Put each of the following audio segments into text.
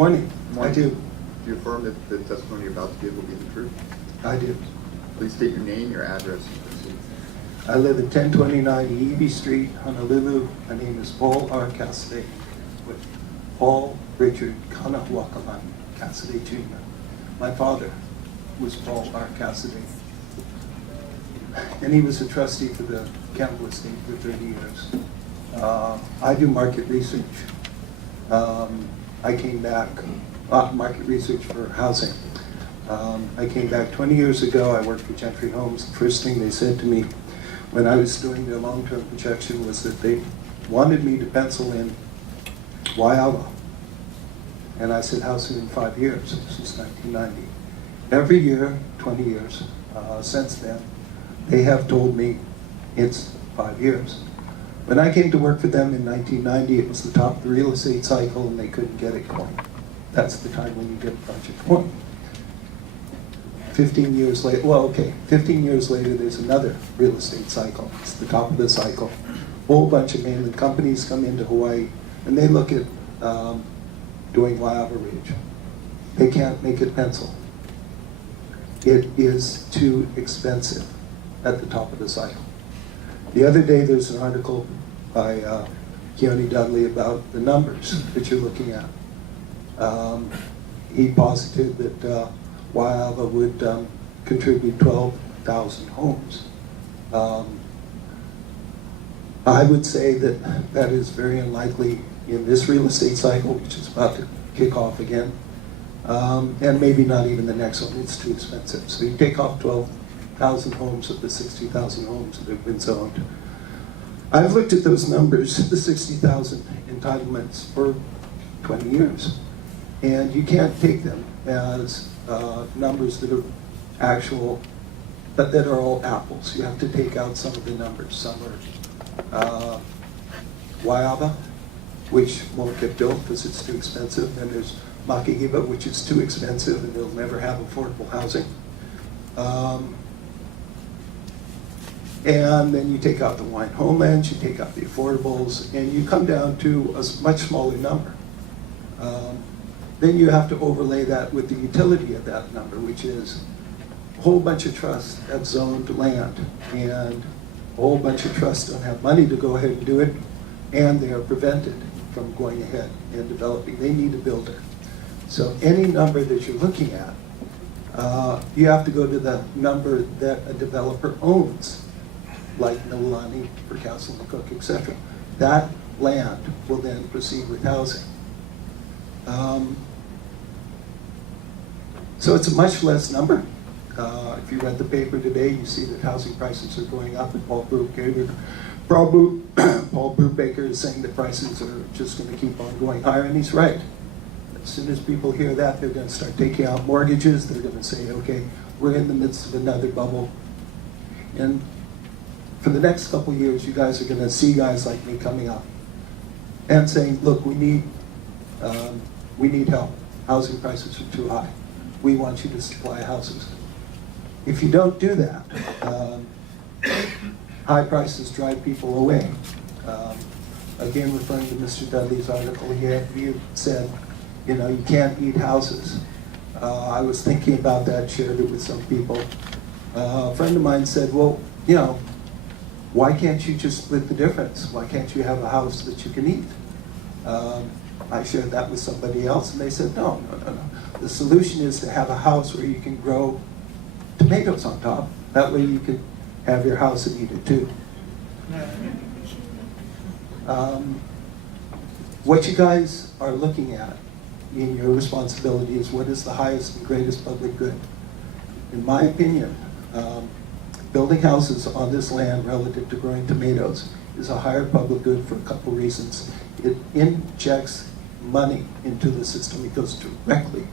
Morning. Morning. I do. Do you affirm that the testimony you're about to give will be the truth? I do. Please state your name, your address, and proceed. I live at 1029 Eby Street, Honolulu. My name is Paul R. Cassidy, with Paul Richard Kanawakaman Cassidy Jr. My father was Paul R. Cassidy, and he was a trustee for the Campbell Estate for 30 years. I do market research. I came back, market research for housing. I came back 20 years ago. I worked for Gentry Homes. The first thing they said to me when I was doing their long-term projection was that they wanted me to pencil in Waiawa. And I said, how soon? 5 years. This was 1990. Every year, 20 years since then, they have told me it's 5 years. When I came to work for them in 1990, it was the top of the real estate cycle and they couldn't get it going. That's the time when you get a project going. 15 years later, 15 years later, there's another real estate cycle. It's the top of the cycle. A whole bunch of mainland companies come into Hawaii and they look at doing Waiawa Ridge. They can't make it pencil. It is too expensive at the top of the cycle. The other day, there's an article by Keone Dudley about the numbers that you're looking at. He posited that Waiawa would contribute 12,000 homes. I would say that that is very unlikely in this real estate cycle, which is about to kick off again, and maybe not even the next one. It's too expensive. So you take off 12,000 homes of the 60,000 homes that have been zoned. I've looked at those numbers, the 60,000 entitlements for 20 years, and you can't take them as numbers that are actual, but that are all apples. You have to take out some of the numbers. Some are Waiawa, which won't get built because it's too expensive. Then there's Makihiva, which is too expensive and they'll never have affordable housing. And then you take out the wine homelands, you take out the affordables, and you come down to a much smaller number. Then you have to overlay that with the utility of that number, which is a whole bunch of trusts have zoned land, and a whole bunch of trusts don't have money to go ahead and do it, and they are prevented from going ahead and developing. They need a builder. So any number that you're looking at, you have to go to the number that a developer owns, like Mililani for Castle and Cook, etc. That land will then proceed with housing. So it's a much less number. If you read the paper today, you see that housing prices are going up, and Paul Brubaker is saying that prices are just going to keep on going higher, and he's right. As soon as people hear that, they're going to start taking out mortgages. They're going to say, okay, we're in the midst of another bubble. And for the next couple of years, you guys are going to see guys like me coming up and saying, look, we need help. Housing prices are too high. We want you to supply houses. If you don't do that, high prices drive people away. Again, referring to Mr. Dudley's article, he said, you know, you can't eat houses. I was thinking about that, shared it with some people. A friend of mine said, well, you know, why can't you just split the difference? Why can't you have a house that you can eat? I shared that with somebody else, and they said, no. The solution is to have a house where you can grow tomatoes on top. That way you can have your house and eat it too. What you guys are looking at in your responsibility is what is the highest and greatest public good. In my opinion, building houses on this land relative to growing tomatoes is a higher public good for a couple reasons. It injects money into the system. It goes directly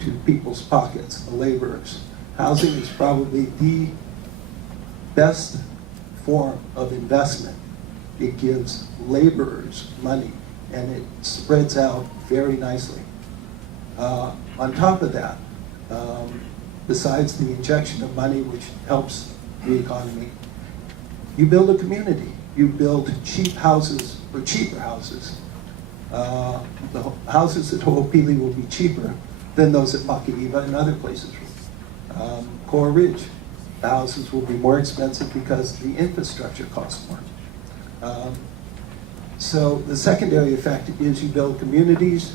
to people's pockets, the laborers. Housing is probably the best form of investment. It gives laborers money, and it spreads out very nicely. On top of that, besides the injection of money, which helps the economy, you build a community. You build cheap houses, or cheaper houses, The houses at Ho'opili will be cheaper than those at Makaiva and other places. Coral Ridge, the houses will be more expensive because the infrastructure costs more. So the secondary effect is you build communities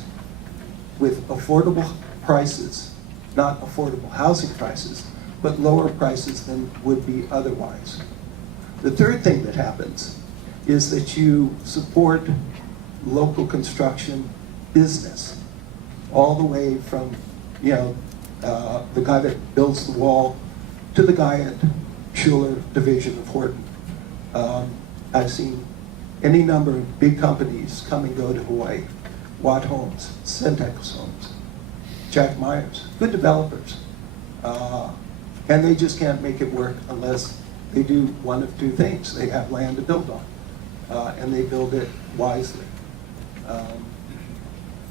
with affordable prices, not affordable housing prices, but lower prices than would be otherwise. The third thing that happens is that you support local construction business, all the way from, the guy that builds the wall to the guy at Schuler Division of Horton. I've seen any number of big companies come and go to Hawaii. Watt Homes, Centex Homes, Jack Myers, good developers. And they just can't make it work unless they do one of two things. They have land to build on, and they build it wisely.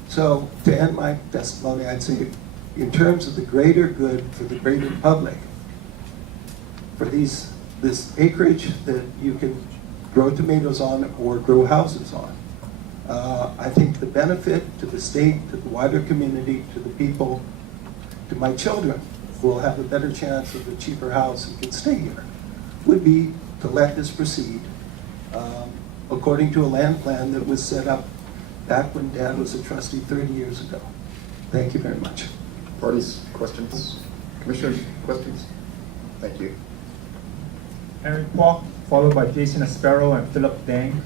So to end my testimony, I'd say in terms of the greater good for the greater public, for this acreage that you can grow tomatoes on or grow houses on, I think the benefit to the state, to the wider community, to the people, to my children, who will have a better chance of a cheaper house and can stay here, would be to let this proceed according to a land plan that was set up back when Dad was a trustee 30 years ago. Thank you very much. Parties, questions? Commissioners, questions? Thank you. Henry Kwok, followed by Jason Aspero and Philip Dang.